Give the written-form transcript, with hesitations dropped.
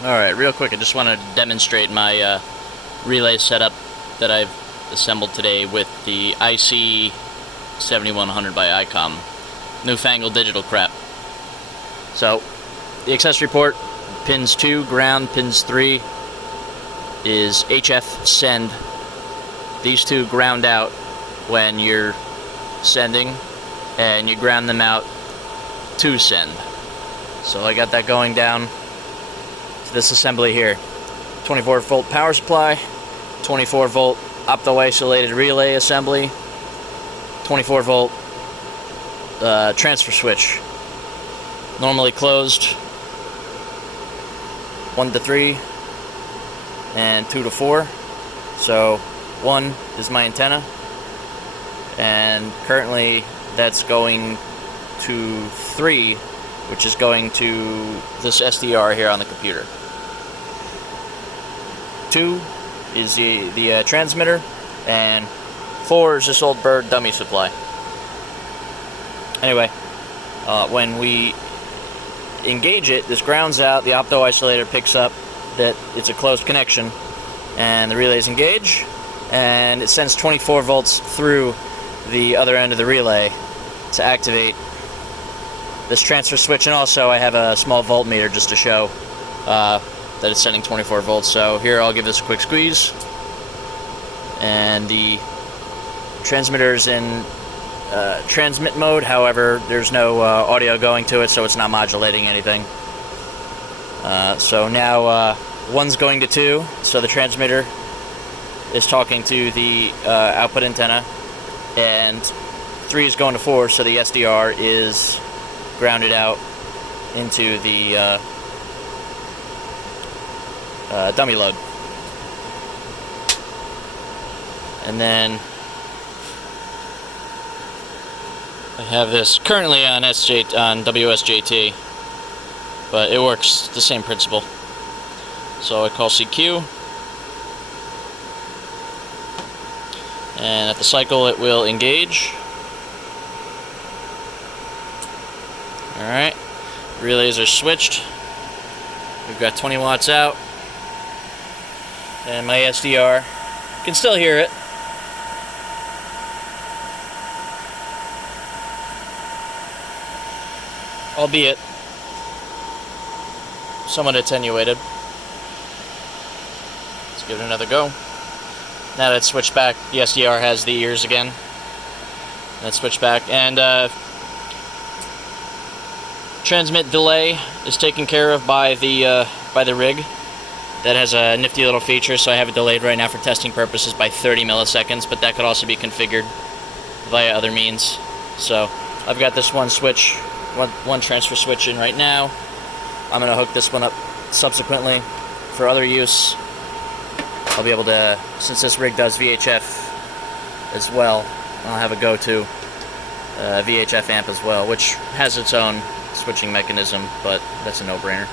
Alright, real quick, I just want to demonstrate my relay setup that I've assembled today with the IC-7100 by ICOM. Newfangled digital crap. So, the accessory port, pins 2, ground, pins 3, is HF send. These two ground out when you're sending, and you ground them out to send. So I got that going down to this assembly here. 24 volt power supply, 24 volt opto-isolated relay assembly, 24 volt transfer switch. Normally closed 1 to 3 and 2 to 4. So 1 is my antenna, and currently that's going to 3, which is going to this SDR here on the computer. 2 is the transmitter, and 4 is this old bird dummy supply. Anyway, when we engage it, this grounds out, the opto-isolator picks up that it's a closed connection, and the relays engage, and it sends 24 volts through the other end of the relay to activate this transfer switch. And also I have a small voltmeter just to show that it's sending 24 volts. So here, I'll give this a quick squeeze, and the transmitter's in transmit mode. However, there's no audio going to it, so it's not modulating anything. So now 1's going to 2, so the transmitter is talking to the output antenna, and 3 is going to 4, so the SDR is grounded out into the dummy load. And then I have this currently on W2XG, but it works the same principle. So I call CQ, and at the cycle it will engage. Alright, relays are switched. We've got 20 watts out, and my SDR can still hear it. Albeit somewhat attenuated. Let's give it another go. Now that it's switched back, the SDR has the ears again. Let's switch back, and transmit delay is taken care of by the rig. That has a nifty little feature, so I have it delayed right now for testing purposes by 30 milliseconds, but that could also be configured via other means. So I've got this one transfer switch in right now. I'm going to hook this one up subsequently for other use. I'll be able to, since this rig does VHF as well, I'll have a go-to VHF amp as well, which has its own switching mechanism, but that's a no-brainer.